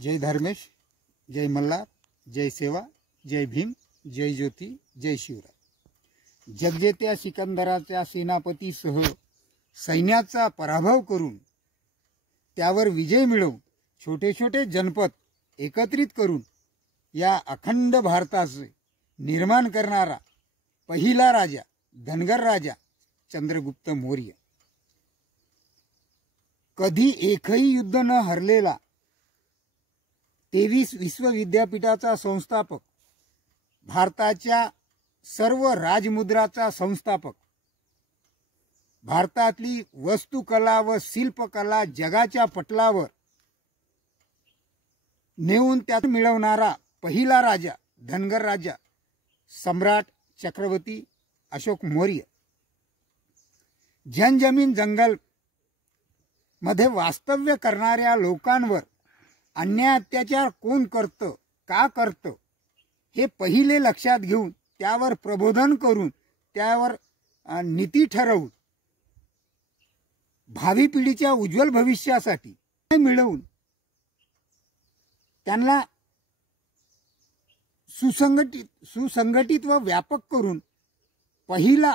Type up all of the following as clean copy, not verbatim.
जय धर्मेश, जय मल्हार, जय सेवा, जय भीम, जय ज्योती, जय शिवराय। जगजेत्या सिकंदराच्या सेनापतीसह सैन्याचा पराभव करून त्यावर विजय मिळवून छोटे छोटे जनपद एकत्रित करून या अखंड भारताचे निर्माण करणारा पहिला राजा धनगर राजा चंद्रगुप्त मौर्य, कधी एकही युद्ध न हरलेला 23 विश्वविद्यापीठाचा संस्थापक, भारताच्या सर्व राजमुद्राचा संस्थापक, भारतातली वस्तुकला व शिल्पकला जगाच्या पटलावर नेऊन त्यात मिळवणारा पहिला राजा धनगर राजा सम्राट चक्रवर्ती अशोक मौर्य। जनजमीन जंगल मध्ये वास्तव्य करणाऱ्या लोकांवर अन्याय अत्याचार कोण करतं, का करतं हे पहिले लक्षात घेऊन त्यावर प्रबोधन करून त्यावर नीती ठरवून भावी पिढीच्या उज्ज्वल भविष्यासाठी मिळवून त्यांना सुसंघटित व व्यापक करून पहिला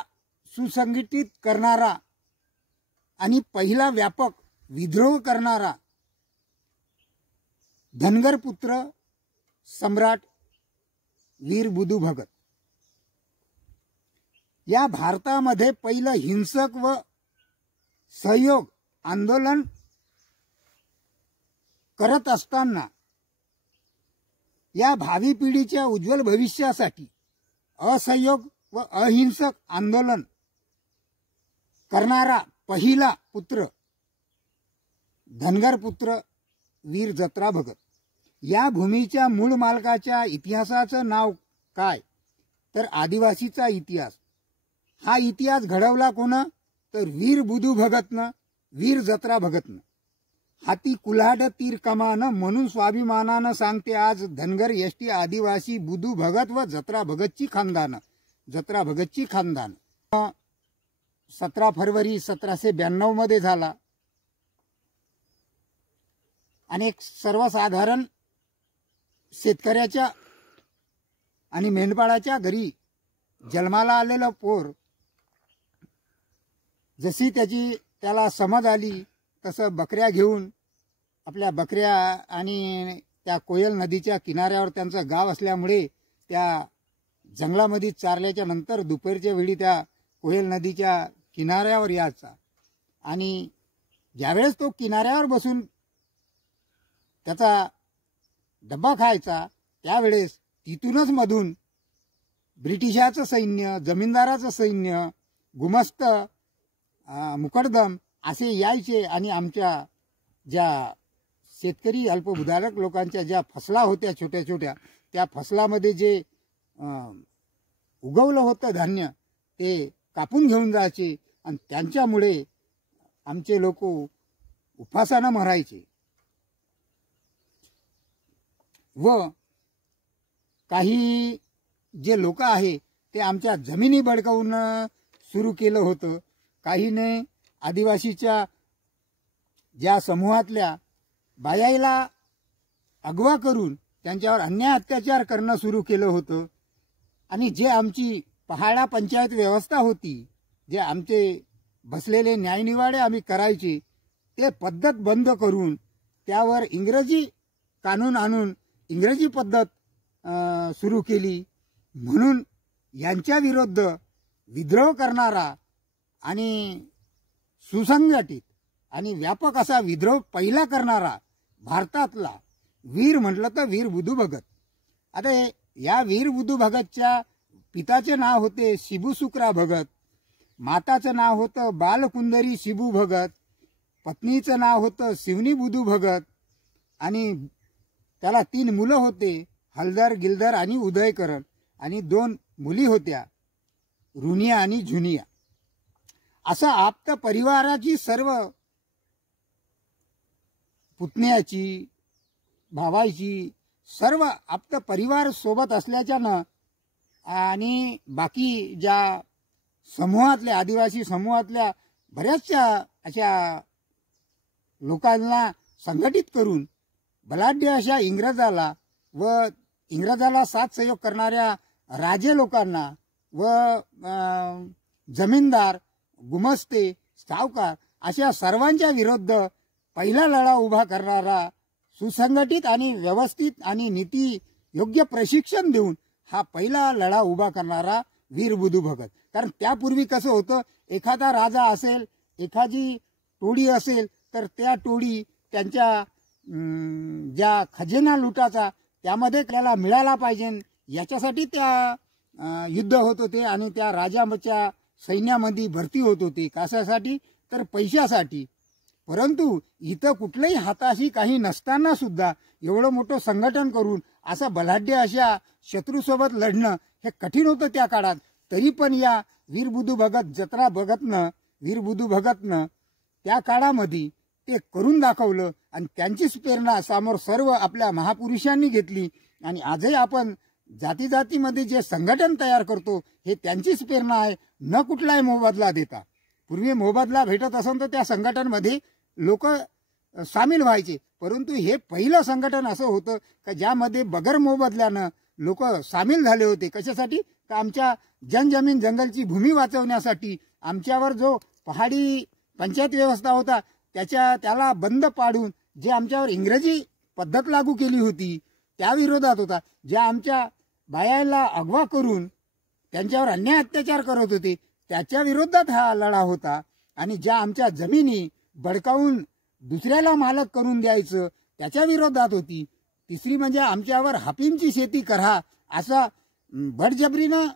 सुसंघटित करणारा आणि पहिला व्यापक विद्रोह करणारा धनगर पुत्र सम्राट वीर बुधू भगत। या भारतामध्ये पहिलं हिंसक व सहयोग आंदोलन करत असताना या भावी पिढीच्या उज्ज्वल भविष्यासाठी असहयोग व अहिंसक आंदोलन करणारा पहिला पुत्र धनगर पुत्र वीर जत्रा भगत। या भूमीच्या मूळ मालकाच्या इतिहासाचं नाव काय तर आदिवासीचा इतिहास। हा इतिहास घडवला कोण तर वीर बुधू भगतनं, वीर जत्रा भगतनं। हाती कुल्हाड तीर कमान म्हणून स्वाभिमानानं सांगते आज धनगर एसटी आदिवासी बुधू भगत व जत्रा भगतची खानदान। जत्रा भगतची खानदान 17 फरवरी 1792 मध्ये झाला। अनेक सर्वसाधारण शेतकऱ्याच्या आणि मेंढपाळाच्या घरी जन्माला आलेलं पोर जशी त्याला समज आली तसं बकऱ्या घेऊन आपल्या बकऱ्या आणि त्या कोयल नदीच्या किनाऱ्यावर त्यांचं गाव असल्यामुळे त्या जंगलामध्ये चारल्याच्या नंतर दुपारच्या वेळी त्या कोयल नदीच्या किनाऱ्यावर यायचा आणि ज्यावेळेस तो किनाऱ्यावर बसून त्याचा डब्बा खायचा त्यावेळेस तिथूनच मधून ब्रिटिशाचं सैन्य, जमीनदाराचं सैन्य, गुमस्त, मुकदम असे यायचे आणि आमच्या ज्या शेतकरी अल्पभूधारक लोकांच्या ज्या फसला होत्या छोट्या छोट्या त्या फसलामध्ये जे उगवलं होतं धान्य ते कापून घेऊन जायचे आणि त्यांच्यामुळे आमचे लोक उपासानं मरायचे। व काही जे लोक आहे ते आमच्या जमिनी बळकावून सुरू केलं होतं। काहीने आदिवासीच्या ज्या समूहातल्या बायाईला अगवा करून त्यांच्यावर अन्याय अत्याचार करणं सुरू केलं होतं आणि जे आमची पहाडा पंचायत व्यवस्था होती, जे आमचे बसलेले न्यायनिवाडे आम्ही करायचे ते पद्धत बंद करून त्यावर इंग्रजी कानून आणून इंग्रजी पद्धत सुरू केली। म्हणून यांच्या विरुद्ध विद्रोह करणारा आणि सुसंघटित आणि व्यापक असा विद्रोह पहिला करणारा भारतातला वीर म्हटलं तर वीर बुधू भगत। आता या वीर बुधू भगतच्या पिताचे नाव होते शिबू सुकरा भगत, माताचं नाव होतं बालकुंदरी शिबू भगत, पत्नीचं नाव होतं शिवनी बुधू भगत आणि त्याला 3 मुलं होते हलदर, गिलदर आणि उदयकरण आणि 2 मुली होत्या रुनिया आणि झुनिया। असा आप्त परिवाराची सर्व पुतण्याची भावाची सर्व आप्त परिवार सोबत असल्याच्यानं आणि बाकी ज्या समूहातल्या आदिवासी समूहातल्या बऱ्याचशा अशा लोकांना संघटित करून बलाढ्य अशा इंग्रजाला व इंग्रजाला साथ सहयोग करणाऱ्या राजे लोकांना व जमीनदार, गुमस्ते, सावकार अशा सर्वांच्या विरुद्ध पहिला लढा उभा करणारा, सुसंघटित आणि व्यवस्थित आणि नीती योग्य प्रशिक्षण देऊन हा पहिला लढा उभा करणारा वीर बुधू भगत. कारण त्यापूर्वी कसं होतं, एखादा राजा असेल, एखादी टोळी असेल, तर त्या टोळी त्यांच्या ज्या खजिना लुटाचा त्यामध्ये त्याला मिळाला पाहिजे याच्यासाठी त्या युद्ध होत होते आणि त्या राजाच्या सैन्यामध्ये भरती होत होती. कशासाठी? तर पैशासाठी. परंतु इथं कुठल्याही हाताशी काही नसताना सुद्धा एवढं मोठं संघटन करून असं बलाढ्य अशा शत्रूसोबत लढणं हे कठीण होतं त्या काळात. तरी पण या वीर बुधू भगतनं त्या काळामध्ये ते करून दाखवलं आणि त्यांचीच प्रेरणा समोर सर्व आपल्या महापुरुषांनी घेतली. आणि आजही आपण जाती जातीमध्ये जे संघटन तयार करतो हे त्यांचीच प्रेरणा आहे, न कुठलाही मोबदला देता. पूर्वी मोबदला भेटत असेल तर त्या संघटनमध्ये लोक सामील व्हायचे, परंतु हे पहिलं संघटन असं होतं की ज्यामध्ये बगर मोबदल्यानं लोक सामील झाले होते. कशासाठी? तर आमच्या जनजमीन जंगलची भूमी वाचवण्यासाठी. आमच्यावर जो पहाडी पंचायत व्यवस्था होता त्याला बंद पाडून जे आमच्यावर इंग्रजी पद्धत लागू केली होती त्या विरोधात होता. ज्या आमच्या बायाला अगवा करून त्यांच्यावर अन्याय अत्याचार करत होते त्याच्या विरोधात हा लढा होता. आणि ज्या आमच्या जमिनी बळकावून दुसऱ्याला मालक करून द्यायचं त्याच्या विरोधात होती. तिसरी म्हणजे आमच्यावर हाफिमची शेती करा असं बळजबरीनं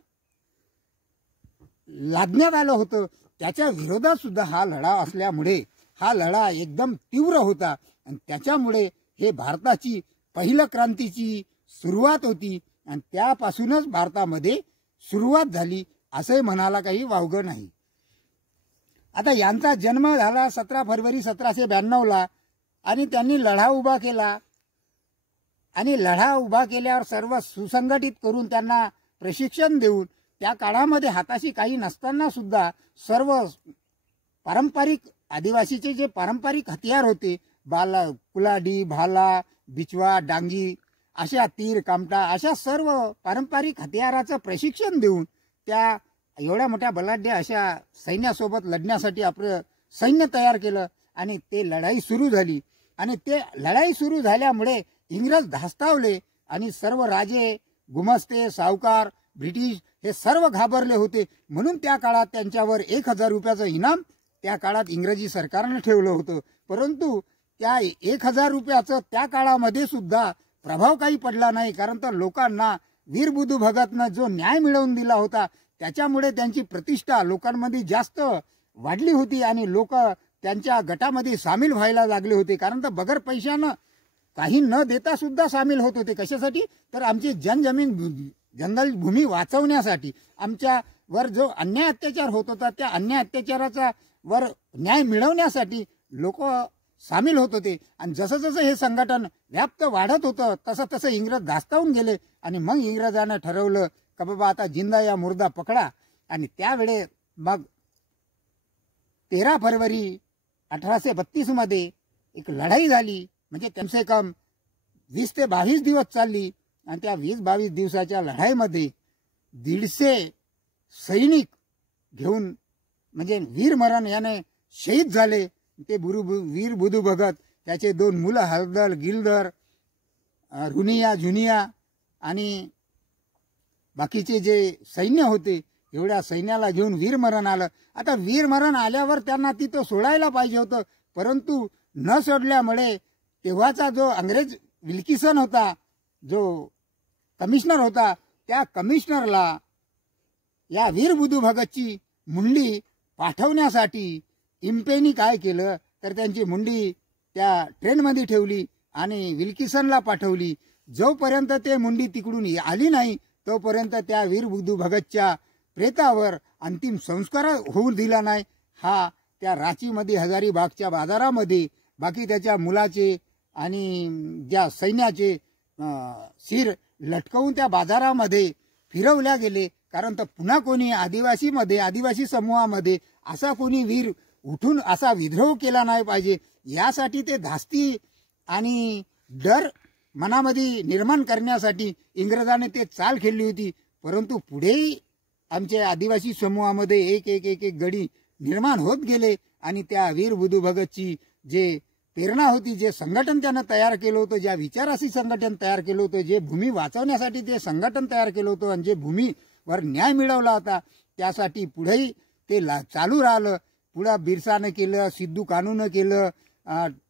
लादण्यात आलं होतं, त्याच्या विरोधात सुद्धा हा लढा असल्यामुळे हा लढा एकदम तीव्र होता. आणि त्याच्यामुळे हे भारताची पहिलं क्रांतीची सुरुवात होती आणि त्यापासूनच भारतामध्ये सुरुवात झाली असंही म्हणायला काही वावगं नाही. आता यांचा जन्म झाला 17 फरवरी 1792ला आणि त्यांनी लढा उभा केला. आणि लढा उभा केल्यावर सर्व सुसंघटित करून त्यांना प्रशिक्षण देऊन त्या काळामध्ये हाताशी काही नसताना सुद्धा सर्व पारंपरिक आदिवासीचे जे पारंपरिक हतियार होते, कुलाडी, भाला, बिचवा, डांगी, अशा तीर, कामटा, अशा सर्व पारंपरिक हतियाराचं प्रशिक्षण देऊन त्या एवढ्या मोठ्या बलाढ्य अशा सैन्यासोबत लढण्यासाठी आपलं सैन्य तयार केलं. आणि ते लढाई सुरू झाली. आणि ते लढाई सुरू झाल्यामुळे इंग्रज धास्तावले आणि सर्व राजे, गुमस्ते, सावकार, ब्रिटिश हे सर्व घाबरले होते. म्हणून त्या काळात त्यांच्यावर 1000 रुपयाचं इनाम त्या काळात इंग्रजी सरकारनं ठेवलं होतं. परंतु त्या 1000 रुपयाचं त्या काळामध्ये सुद्धा प्रभाव काही पडला नाही. कारण तर लोकांना वीर बुधू भगतनं जो न्याय मिळवून दिला होता त्याच्यामुळे त्यांची प्रतिष्ठा लोकांमध्ये जास्त वाढली होती आणि लोक त्यांच्या गटामध्ये सामील व्हायला लागले होते. कारण तर बगर पैशानं काही न देता सुद्धा सामील होत होते. कशासाठी? तर आमची जनजमीन जंगल भूमी वाचवण्यासाठी. आमच्यावर जो अन्याय अत्याचार होत होता त्या अन्याय अत्याचाराचा वर न्याय मिळवण्यासाठी लोक सामील होत होते. आणि जसं जसं हे संघटन व्याप्त वाढत होतं तसं तसं इंग्रज धास्तावून गेले. आणि मग इंग्रजानं ठरवलं का बाबा आता जिंदा या मुर्दा पकडा. आणि त्यावेळे मग 13 फरवरी 1832 मध्ये एक लढाई झाली. म्हणजे कमसे कम 20 ते 22 दिवस चालली. आणि त्या 20-22 दिवसाच्या लढाईमध्ये 150 सैनिक घेऊन म्हणजे वीरमरण याने शहीद झाले. ते वीर बुधू भगत, त्याचे 2 मुलं हरदल, गिलदर, रुनिया, जुनिया आणि बाकीचे जे सैन्य होते एवढ्या सैन्याला घेऊन वीरमरण आलं. आता वीरमरण आल्यावर त्यांना तिथं सोडायला पाहिजे होतं, परंतु न सोडल्यामुळे तेव्हाचा जो अंग्रेज विल्किसन होता, जो कमिशनर होता, त्या कमिशनरला या वीर बुधू भगतची मुंडी पाठवण्यासाठी इम्पेनी काय केलं तर त्यांची मुंडी त्या ट्रेनमध्ये ठेवली आणि विल्किसनला पाठवली. जोपर्यंत ते मुंडी तिकडून आली नाही तोपर्यंत त्या वीर बुधू भगतच्या प्रेतावर अंतिम संस्कार होऊ दिला नाही. हा त्या रांचीमध्ये हजारीबागच्या बाजारामध्ये बाकी त्याच्या मुलाचे आणि ज्या सैन्याचे शिर लटकवून त्या बाजारामध्ये फिरवल्या गेले. कारण तर पुन्हा कोणी आदिवासी समूहामध्ये असा कोणी वीर उठून असा विद्रोह केला नाही पाहिजे यासाठी ते धास्ती आणि डर मनामध्ये निर्माण करण्यासाठी इंग्रजाने ते चाल खेळली होती। परंतु पुढेही आमच्या आदिवासी समूहामध्ये एक एक एक एक गडी निर्माण होत गेले आणि त्या वीर बुधू भगतची जे प्रेरणा होती, जे संघटन त्यानं तयार केलं होतं, ज्या विचाराशी संघटन तयार केलं होतं, जे भूमी वाचवण्यासाठी ते संघटन तयार केलं होतं आणि जे भूमीवर न्याय मिळवला होता त्यासाठी पुढेही ते चालू राहिलं। पुढे बिरसानं केलं, सिद्धू कानूनं केलं,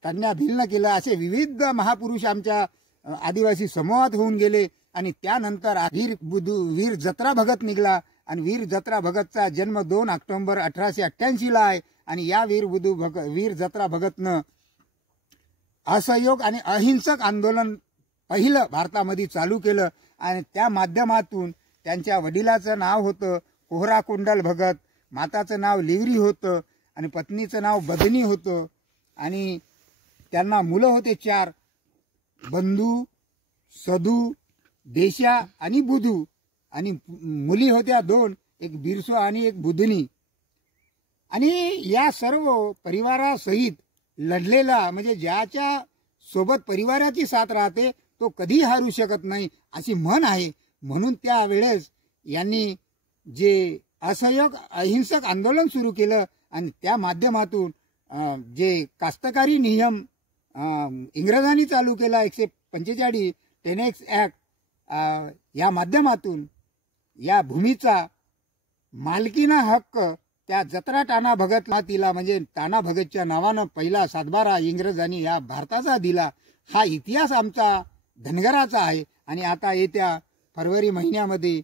तन्या भिलनं केलं, असे विविध महापुरुष आमच्या आदिवासी समूहात होऊन गेले। आणि त्यानंतर वीर जत्रा भगत निघाला आणि वीर जत्रा भगतचा जन्म 2 ऑक्टोबर 1888 ला आहे। आणि या वीर जत्रा भगतनं असहयोग आणि अहिंसक आंदोलन पहिलं भारतामध्ये चालू केलं आणि त्या माध्यमातून त्यांच्या वडिलाचं नाव होतं कोहरा कुंडल भगत, माताचं नाव लिवरी होतं आणि पत्नीचं नाव बदनी होतं आणि त्यांना मुलं होते 4, बंधू, सधू, देशा आणि बुधू आणि मुली होत्या 2, एक बिरसो आणि एक बुधनी। आणि या सर्व परिवारासहित लढलेला म्हणजे ज्याच्या सोबत परिवाराची साथ राहते तो कधी हारू शकत नाही अशी म्हण आहे। म्हणून त्यावेळेस यांनी जे असहयोग अहिंसक आंदोलन सुरू केलं आणि त्या माध्यमातून जे कास्तकारी नियम इंग्रजांनी चालू केला 145 10X ॲक्ट, या माध्यमातून या भूमीचा मालकीना हक्क त्या जत्रा टाना भगतला दिला। म्हणजे टाना भगतच्या नावानं पहिला 7/12 इंग्रजांनी या भारताचा दिला। हा इतिहास आमचा धनगराचा आहे। आणि आता येत्या फरवरी महिन्यामध्ये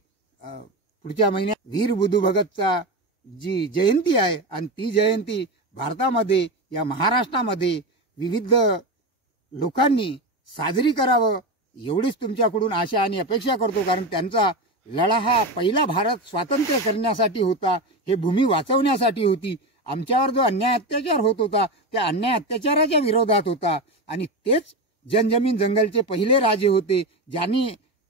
पुढच्या महिन्यात वीर बुधू भगतचा जी जयंती आहे आणि ती जयंती भारतामध्ये या महाराष्ट्रामध्ये विविध लोकांनी साजरी करावं एवढीच तुमच्याकडून आशा आणि अपेक्षा करतो। कारण त्यांचा लढा हा पहिला भारत स्वातंत्र्य करण्यासाठी होता, हे भूमी वाचवण्यासाठी होती। आमच्यावर जो अन्याय अत्याचार होत होता त्या अन्याय अत्याचाराच्या विरोधात होता आणि तेच जनजमीन जंगलचे पहिले राजे होते ज्यांनी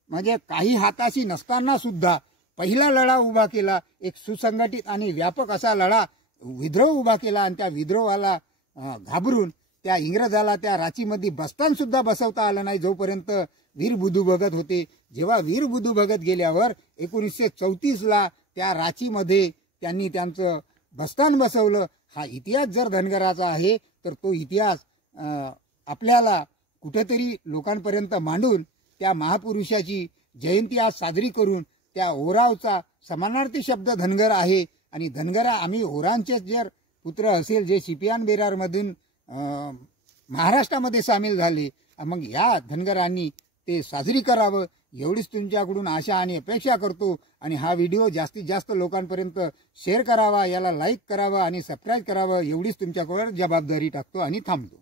म्हणजे काही हाताशी नसताना सुद्धा पहिला लढा उभा केला। एक सुसंघटित आणि व्यापक असा लढा विद्रोह उभा केला आणि त्या विद्रोहाला घाबरून त्या इंग्रजाला त्या रांचीमध्ये बस्तान सुद्धा बसवता आलं नाही जोपर्यंत वीर बुधू भगत होते। जेव्हा वीर बुधू भगत गेल्यावर 1934 ला त्या रांचीमध्ये त्यांनी त्यांचं बस्तान बसवलं। हा इतिहास जर धनगराचा आहे तर तो इतिहास आपल्याला कुठेतरी लोकांपर्यंत मांडून त्या महापुरुषाची जयंती आज साजरी करून त्या ओरावचा समानार्थी शब्द धनगर आहे आणि धनगरा आम्ही ओरांचे जर पुत्र असेल जे शिपियान बेरारमधून महाराष्ट्रामध्ये सामील झाले मग या धनगरांनी ते साजरी करावं एवढीच तुमच्याकडून आशा आणि अपेक्षा करतो। आणि हा व्हिडिओ जास्तीत जास्त लोकांपर्यंत शेअर करावा, याला लाईक करावा आणि सबस्क्राईब करावं एवढीच तुमच्याकडे जबाबदारी टाकतो आणि थांबतो।